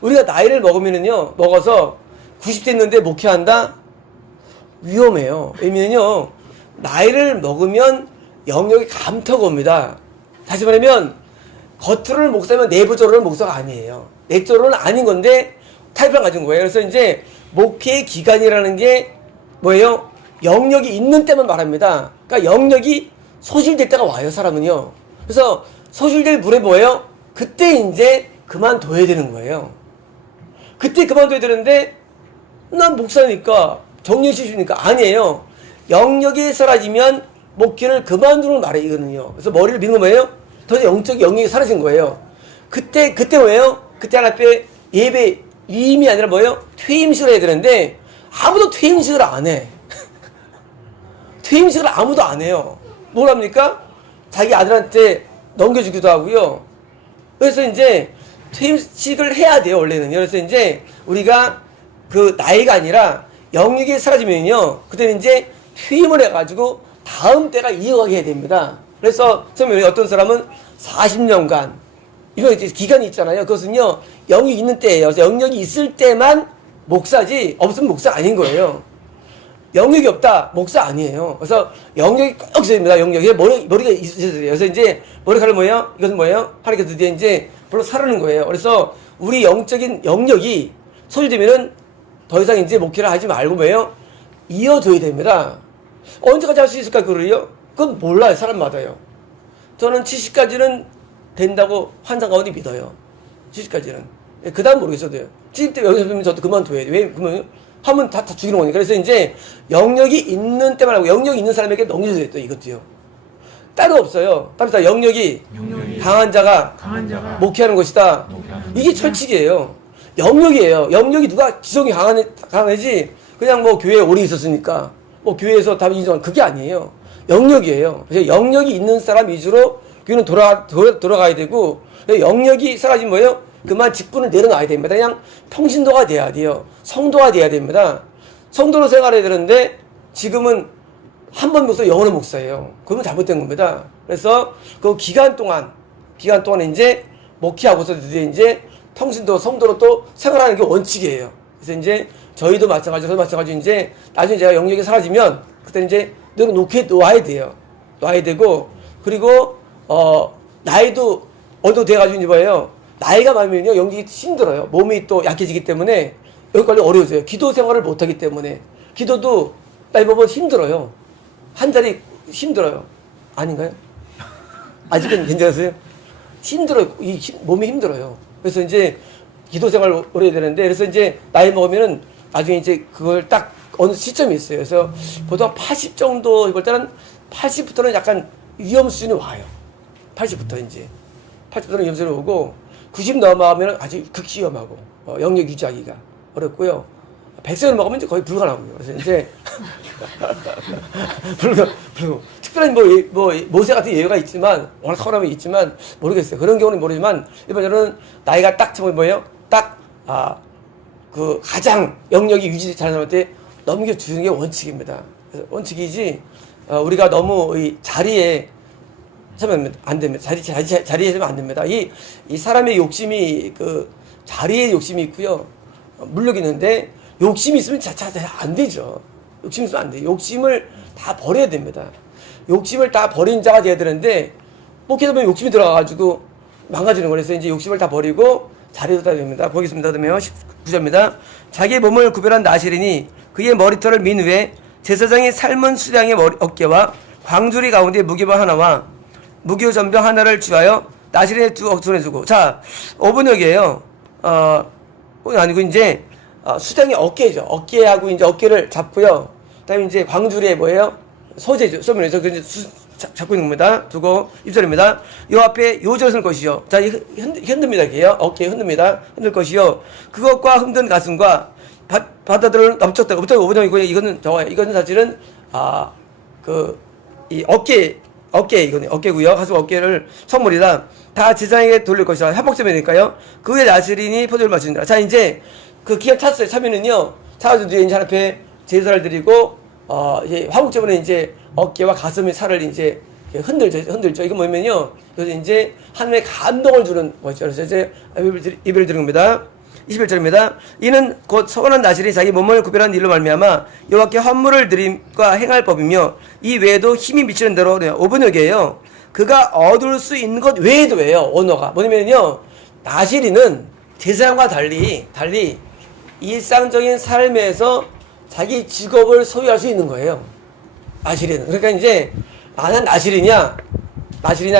우리가 나이를 먹어서 90대 됐는데 목회한다? 위험해요. 왜냐면요, 나이를 먹으면 영역이 감퇴가 옵니다. 다시 말하면, 겉으로는 목사면 내부적으로는 목사가 아니에요. 내적으로는 아닌 건데, 타입을 가진 거예요. 그래서 이제, 목회의 기간이라는 게 뭐예요? 영역이 있는 때만 말합니다. 그러니까 영역이 소실될 때가 와요, 사람은요. 그래서 소실될 물에 뭐예요? 그때 이제 그만둬야 되는 거예요. 그때 그만둬야 되는데, 난 목사니까, 정년시주니까 아니에요. 영역이 사라지면 목회를 그만두는 말이거든요. 그래서 머리를 미는 거 뭐예요? 더 이상 영역이 사라진 거예요. 그때 뭐예요? 그때 하나 앞에 예배, 임이 아니라 뭐예요? 퇴임식을 해야 되는데, 아무도 퇴임식을 안 해. 퇴임식을 아무도 안 해요. 뭘 합니까? 자기 아들한테 넘겨주기도 하고요. 그래서 이제 퇴임식을 해야 돼요, 원래는. 그래서 이제 우리가 그 나이가 아니라 영역이 사라지면요, 그때는 이제 퇴임을 해가지고 다음 때가 이어가게 해야 됩니다. 그래서 선생님, 어떤 사람은 40년간 이런 기간이 있잖아요. 그것은요, 영역이 있는 때예요. 그래서 영역이 있을 때만 목사지, 없으면 목사 아닌 거예요. 영역이 없다. 목사 아니에요. 그래서 영역이 꼭 있어야 됩니다. 영역에 머리가 있어야 돼요. 그래서 이제 머리카락 뭐예요? 이것은 뭐예요? 하나님께 드디어 이제 별로 사르는 거예요. 그래서 우리 영적인 영역이 소실되면은 더 이상 이제 목회를 하지 말고 뭐예요? 이어줘야 됩니다. 언제까지 할 수 있을까, 그걸요? 그건 몰라요. 사람마다요. 저는 70까지는 된다고 환상 가운데 믿어요. 70까지는. 그 다음 모르겠어도 돼요. 70대 여기서 보면 저도 그만둬야 돼요. 왜? 그러면 하면 다 죽이는 거니까. 그래서 이제 영역이 있는 때만 하고 영역이 있는 사람에게 넘겨줘야 돼요. 이것도요. 따로 없어요. 따로 영역이 강한 자가 목회하는 것이다. 이게 철칙이에요. 영역이에요. 영역이 누가 지성이 강하지 그냥 뭐 교회에 오래 있었으니까 뭐 교회에서 다 인정하는 그게 아니에요. 영역이에요. 그래서 영역이 있는 사람 위주로 교회는 돌아가야 되고 영역이 사라지면 뭐예요? 그만 직분을 내려놔야 됩니다. 그냥 평신도가 돼야 돼요. 성도가 돼야 됩니다. 성도로 생활해야 되는데 지금은 한 번 목사 영원한 목사예요. 그러면 잘못된 겁니다. 그래서 그 기간 동안 이제 목회하고서 이제 평신도 성도로 또 생활하는 게 원칙이에요. 그래서 이제 저희도 마찬가지로 이제 나중에 제가 영역이 사라지면 그때 이제 놓아야 돼요. 놔야 되고 그리고 나이도 어느 정도 돼가지고 이제 뭐예요? 나이가 많으면요 영역이 힘들어요. 몸이 또 약해지기 때문에 여기까지 어려워져요. 기도 생활을 못하기 때문에 기도도 나이 먹으면 힘들어요. 한 자리 힘들어요. 아닌가요? 아직은 괜찮으세요? 힘들어요. 몸이 힘들어요. 그래서 이제 기도 생활을 오래 해야 되는데 그래서 이제 나이 먹으면은 나중에 이제 그걸 딱 어느 시점이 있어요. 그래서 보통 80 정도 이럴 때는 80부터는 약간 위험 수준이 와요. 80부터는 위험 수준이 오고 90 넘어가면 아주 극히 위험하고 영역 유지하기가 어렵고요. 100세를 먹으면 이제 거의 불가능하고요. 그래서 이제 불가 특별한 모세 같은 예외가 있지만 워낙 사람이 있지만 모르겠어요. 그런 경우는 모르지만 일반적으로는 나이가 딱 처음에 뭐예요? 그 가장 영역이 유지 잘하는 사람한테 넘겨주는 게 원칙입니다. 그래서 원칙이지 우리가 너무 이 자리에 서면 안 됩니다. 자리에 서면 안 됩니다. 이 사람의 욕심이 그 자리에 욕심이 있고요. 물력이 있는데 욕심이 있으면 안 되죠. 욕심이 있으면 안 돼요. 욕심을 다 버려야 됩니다. 욕심을 다 버린 자가 돼야 되는데 목회다 보면 욕심이 들어가가지고 망가지는 거예요. 그래서 이제 욕심을 다 버리고 자리에 둬야 됩니다. 보겠습니다. 그러면 19절입니다. 자기의 몸을 구별한 나실이니 그의 머리털을 민 후에 제사장이 삶은 수량의 어깨와 광주리 가운데 무기병 하나와 무기호 전병 하나를 주하여 나실의 두 손에 주고. 자, 5번역이에요. 아니고 이제 수량의 어깨죠. 어깨하고 이제 어깨를 잡고요. 그다음에 이제 광주리에 뭐예요? 소재죠. 소면에서 잡고 있는 겁니다. 두고 1절입니다. 요 앞에 요절을 쓸 것이요. 자, 흔듭니다. 이게요. 어깨에 흔듭니다. 흔들 것이요. 그것과 흔든 가슴과 바다들을 넘쳤다. 5번역이고요. 이거는 저거예요. 이거는 사실은 이 어깨 이거는 어깨고요. 가슴 어깨를 선물이다. 다 제사장에게 돌릴 것이다. 합복점이니까요. 그의 나실인이 포도를 마신다. 자, 이제 그 기간 찼어요. 차면은요. 차가지고 뒤에 이제 앞에 제사를 드리고 이제 화목제물은 이제 어깨와 가슴의 살을 이제 흔들죠. 이거 뭐냐면요. 그래서 이제 하나님의 감동을 주는 것이죠. 그래서 이제 예배를 드리는 겁니다. 21절입니다. 이는 곧 서원한 나실이 자기 몸을 구별한 일로 말미암아 여호와께 헌물을 드림과 행할 법이며 이 외에도 힘이 미치는 대로 5번역이에요. 그가 얻을 수 있는 것 외에도예요. 언어가 뭐냐면요. 나실이는 제사장과 달리 일상적인 삶에서 자기 직업을 소유할 수 있는 거예요. 나실이는. 그러니까 이제 난 나실이냐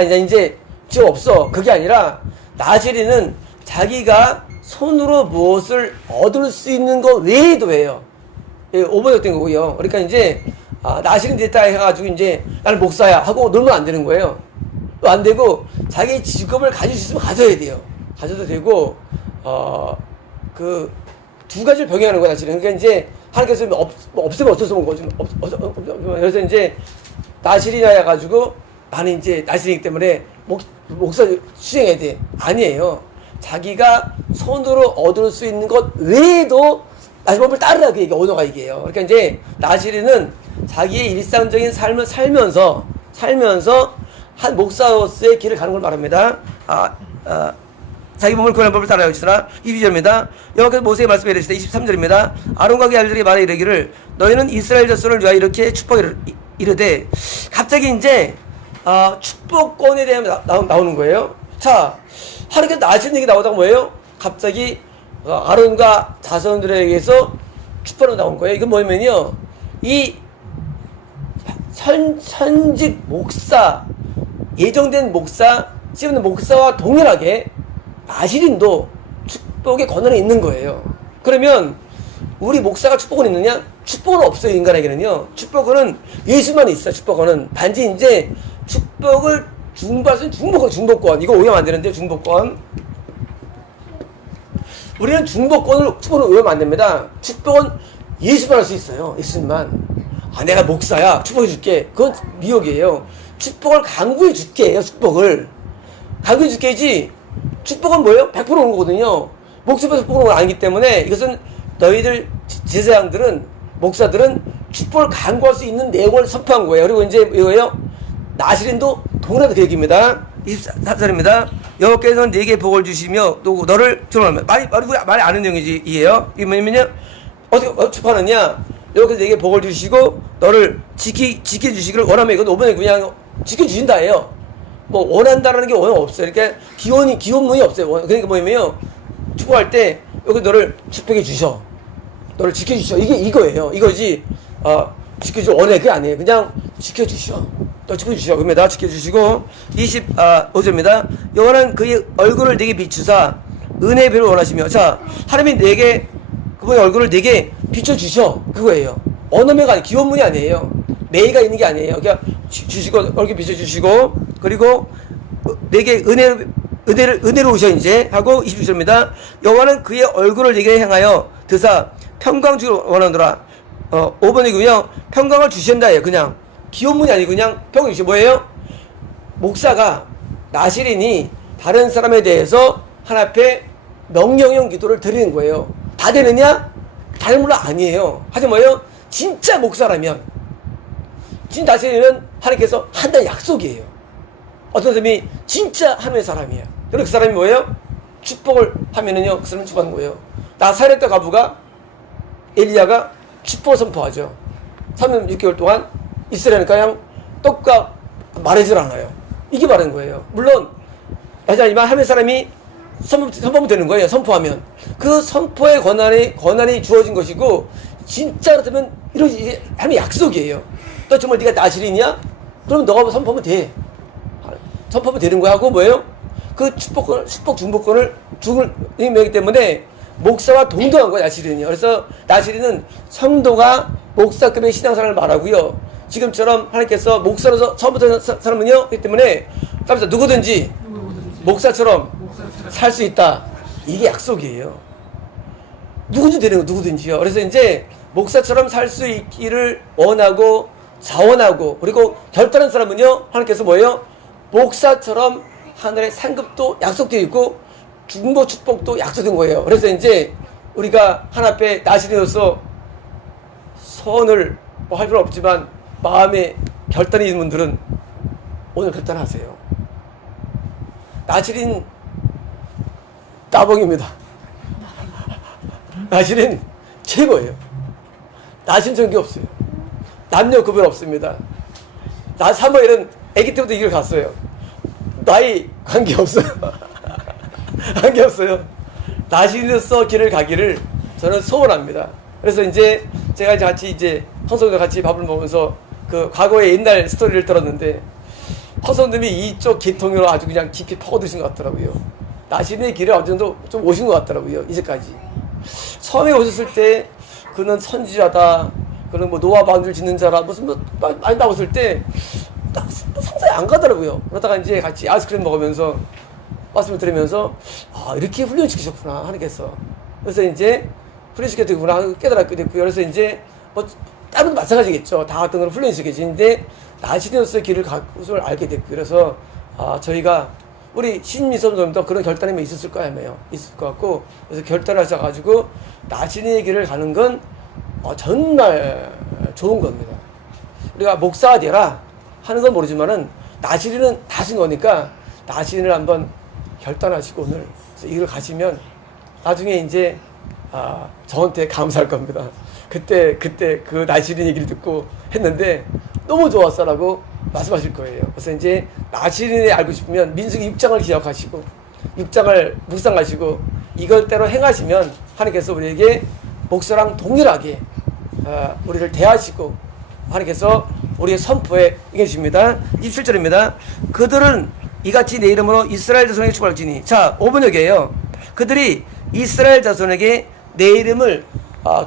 이제 직업 없어. 그게 아니라 나실이는 자기가 손으로 무엇을 얻을 수 있는 것 외에도예요. 예, 오버역된 거고요. 그러니까 이제 나실은 됐다 해가지고 이제 나는 목사야 하고 놀면 안 되는 거예요. 또 안 되고 자기 직업을 가질 수 있으면 가져야 돼요. 가져도 되고 그 두 가지를 병행하는 거야 나실은. 그러니까 이제 하나님께서 없으면 어쩔 수 없는 거죠. 그래서 이제 나실이나 해가지고 나는 이제 나실이기 때문에 목사 수행해야 돼. 아니에요. 자기가 손으로 얻을 수 있는 것 외에도 나실법을 따르라 그 얘기, 언어가 얘기예요. 그러니까 이제 나실이는 자기의 일상적인 삶을 살면서 한 목사로서의 길을 가는 걸 말합니다. 자기 몸을 구원하는 법을 따라하고 있으나 22절입니다. 여호와께서 모세에게 말씀해 이르시되 23절입니다. 아론과 그의 아들들에게 말해 이르기를 너희는 이스라엘 자손을 위하여 이렇게 축복을 이르되 갑자기 이제 축복권에 대해 나오는 거예요. 자, 하나님께서 나신 얘기 나오다가 뭐예요? 갑자기 아론과 자손들에게서 축복으로 나온 거예요. 이건 뭐냐면요, 이 현직 목사, 예정된 목사, 지금 목사와 동일하게 나시린도 축복의 권한이 있는 거예요. 그러면 우리 목사가 축복은 있느냐? 축복은 없어요. 인간에게는요. 축복은 예수만 있어요. 축복은 단지 이제 축복을 중보할 수 있는 중복권. 이거 오해하면 안 되는데, 중복권. 우리는 축복을 오해하면 안 됩니다. 축복은 예수만 할 수 있어요. 예수님만. 내가 목사야, 축복해 줄게. 그건 미혹이에요. 축복을 강구해 줄게. 축복을 강구해 줄게지. 축복은 뭐예요? 100% 오는 거거든요. 목숨에서 축복은 아니기 때문에 이것은 너희들 제사장들은, 목사들은 축복을 강구할 수 있는 내용을 선포한 거예요. 그리고 이제 이거예요. 나시린도 동일한 그 얘기입니다. 24절입니다. 여호와께서는 네게 복을 주시며 또 너를 말이 아는 내용이지 이에요. 이게 뭐냐면요, 어떻게 축복하느냐? 여호와께서 네게 복을 주시고 너를 지켜주시기를 원하면, 이건 5번에 그냥 지켜주신다예요. 뭐 원한다라는 게 원한 없어요. 그러니까 기원문이 없어요. 그러니까 뭐냐면요, 축복할 때 여기 너를 축복해 주셔, 너를 지켜주셔, 이거예요. 이거지. 지켜주셔 원해, 그게 아니에요. 그냥 지켜주셔, 너 지켜주셔. 그러면 나 지켜주시고 25절입니다. 여호와는 그의 얼굴을 내게 비추사 은혜의 별을 원하시며. 자, 하나님이 내게 그분의 얼굴을 내게 비춰주셔, 그거예요. 언어매가 아니에요. 기원문이 아니에요. 매가 있는 게 아니에요. 그냥 주시고 얼굴 비춰주시고, 그리고 내게 은혜로 오셔 이제 하고 26절입니다. 여호와는 그의 얼굴을 내게 향하여 드사 평강 주기를 원하노라. 5번이고요. 평강을 주신다예요. 그냥 기원문이 아니고 그냥 평강 주시. 뭐예요? 목사가, 나시린이 다른 사람에 대해서 하나님 앞에 명령형 기도를 드리는 거예요. 다 되느냐? 다른 물론 아니에요. 하지만 뭐예요? 진짜 목사라면, 진짜 나시린은 하나님께서 한다는 약속이에요. 어떤 사람이 진짜 하나님의 사람이에요. 그리고 그 사람이 뭐예요? 축복을 하면은요, 그 사람은 축복하는 거예요. 나사렛 가부가, 엘리야가 축복을 선포하죠. 3년 6개월 동안 이스라엘은 그냥 떡과 말하질 않아요. 이게 말하는 거예요. 물론 하지만 하나님의 사람이 선포하면 되는 거예요. 선포하면 그 선포의 권한이 주어진 것이고, 진짜 그렇다면 이게 하나님의 약속이에요. 너 정말 네가 나시린이야? 그럼 너가 선포하면 돼. 선포하면 되는 거야. 하고 뭐예요? 그 축복 중복권을 주는 명이기 때문에 목사와 동등한 거야, 나시린이요. 그래서 나시린은 성도가 목사급의 신앙생활을 말하고요. 지금처럼 하나님께서 목사로서 처음부터 사람은요, 그렇기 때문에 누구든지 목사처럼 살 수 있다. 이게 약속이에요. 누구든지 되는 거, 누구든지요. 그래서 이제 목사처럼 살 수 있기를 원하고 자원하고, 그리고 결단한 사람은요, 하나님께서 뭐예요? 목사처럼 하늘의 상급도 약속되어 있고 중보 축복도 약속된 거예요. 그래서 이제 우리가 하나님 앞에 나시린으로서 선을 할 필요는 없지만 마음에 결단이 있는 분들은 오늘 결단하세요. 나시린 따봉입니다. 나시린 최고예요. 나시린 전기 없어요. 남녀 구별 없습니다. 나 사무엘은 아기 때부터 이 길 갔어요. 나이 관계없어요. 관계없어요. 나시린으로서 길을 가기를 저는 소원합니다. 그래서 이제 제가 같이 황성도 같이 밥을 먹으면서 그 과거의 옛날 스토리를 들었는데, 황성님이 이쪽 계통으로 아주 그냥 깊이 파고드신 것 같더라고요. 나시린의 길을 어느 정도 좀 오신 것 같더라고요. 이제까지. 처음에 오셨을 때 그는 선지자다, 그는 뭐 노아 방주를 짓는 자라, 무슨 많이 나왔을 때 상상이 안 가더라고요. 그러다가 이제 같이 아이스크림 먹으면서 말씀을 들으면서 이렇게 훈련시키셨구나, 하나님께서. 그래서 이제 훈련시켰구나 깨달았게 됐고요. 그래서 이제 뭐 다른 마찬가지겠죠. 다 어떤 걸 훈련시키시는데 나시린으로서의 길을 가고을 알게 됐고요. 그래서 저희가 우리 신미선님도 그런 결단이 있을 것 같고, 그래서 결단을 하셔가지고 나시린의 길을 가는 건 정말 좋은 겁니다. 우리가 목사가 되라 하는 건 모르지만은 나시린은 다신 거니까 나시린을 한번 결단하시고 오늘 그래서 이걸 가시면 나중에 이제 저한테 감사할 겁니다. 그때 그 나시린 얘기를 듣고 했는데 너무 좋았어라고 말씀하실 거예요. 그래서 이제 나시린을 알고 싶으면 민수기 6장을 기억하시고 6장을 묵상하시고 이걸대로 행하시면 하나님께서 우리에게 목사랑 동일하게 우리를 대하시고 하나님께서 우리의 선포에 응해주십니다. 27절입니다. 그들은 이같이 내 이름으로 이스라엘 자손에게 축복할지니. 자, 5번역이에요. 그들이 이스라엘 자손에게 내 이름을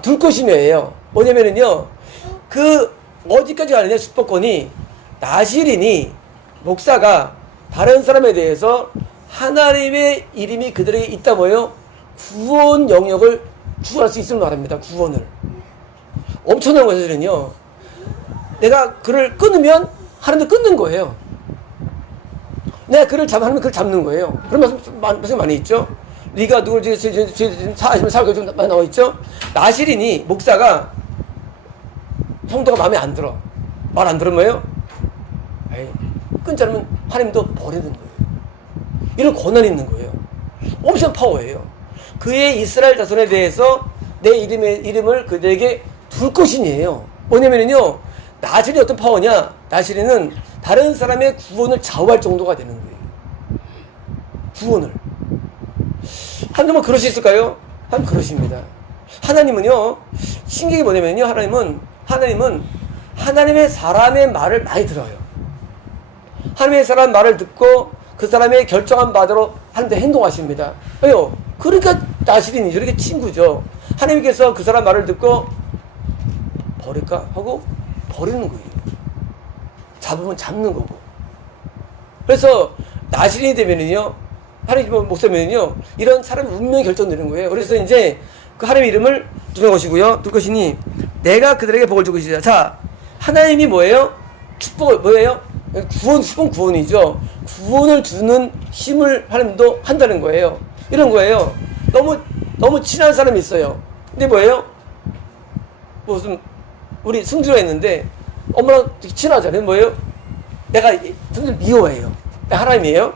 둘 것이며예요. 뭐냐면은요, 그 어디까지 가느냐 축복권이 나시린이 목사가 다른 사람에 대해서 하나님의 이름이 그들에게 있다 뭐예요? 구원 영역을 주할 수 있음을 말합니다. 구원을. 엄청난 것들은요. 내가 그를 끊으면 하나님도 끊는 거예요. 내가 그를 잡으면 하나님은 그를 잡는 거예요. 그런 말씀 많이 있죠. 네가 누굴 사하시면 살고 좀 많이 나와 있죠. 나시린이 목사가 성도가 마음에 안 들어. 말 안 들으면 뭐예요? 에이, 끊지 않으면 하나님도 버리는 거예요. 이런 권한이 있는 거예요. 엄청 파워예요. 그의 이스라엘 자손에 대해서 내 이름을 그들에게 둘 것이니에요. 뭐냐면요, 나시린이 어떤 파워냐? 나시린은 다른 사람의 구원을 좌우할 정도가 되는 거예요. 구원을. 하나님은 그럴 수 있을까요? 하나님 그러십니다. 하나님은요, 신기한 게 뭐냐면요, 하나님은 하나님의 사람의 말을 많이 들어요. 하나님의 사람 말을 듣고 그 사람의 결정한 바대로 하나님도 행동하십니다. 왜요? 그러니까 나시린이 저렇게 친구죠. 하나님께서 그 사람 말을 듣고 버릴까 하고 버리는 거예요. 잡으면 잡는 거고. 그래서 나시린이 되면은요, 하나님 목사면은요, 이런 사람의 운명이 결정되는 거예요. 그래서 이제 그 하나님의 이름을 두는 것이고요. 둘 것이니 내가 그들에게 복을 줄 것이다. 자, 하나님이 뭐예요? 축복을 뭐예요? 구원이죠. 구원을 주는 힘을 하나님도 한다는 거예요. 이런 거예요. 너무 친한 사람이 있어요. 근데 뭐예요? 무슨 우리 승주가 있는데 엄마랑 되게 친하잖아요. 뭐예요? 내가 승주를 미워해요. 하나님이에요.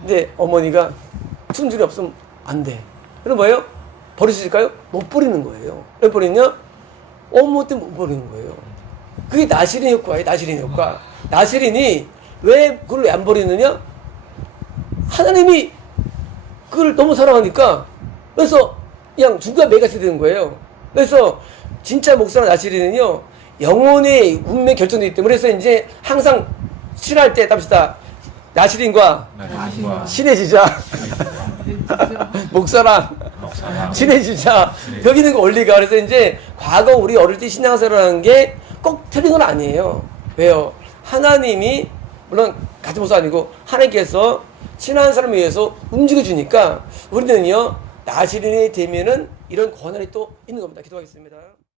근데 어머니가 승주이 없으면 안 돼. 그럼 뭐예요? 버릴 수 있을까요? 못 버리는 거예요. 왜 버리냐? 어머 때문에 못 버리는 거예요. 그게 나시린 효과예요. 나시린 효과. 나시린이 왜 그걸 안 버리느냐? 하나님이 그걸 너무 사랑하니까 그래서 그냥 누가 매가시 되는 거예요. 그래서 진짜 목사나 나시린은요, 영혼의 운명 결정되기 때문에 그래서 이제 항상 친할 때 답시다. 나시린과 친해지자. 목사랑 친해지자. 여기 있는 거 원리가. 그래서 이제 과거 우리 어릴 때 신앙생활하는 게 꼭 틀린 건 아니에요. 왜요? 하나님이 물론 같은 목사 아니고 하나님께서 친한 사람을 위해서 움직여주니까 우리는요, 나시린이 되면은 이런 권한이 또 있는 겁니다. 기도하겠습니다.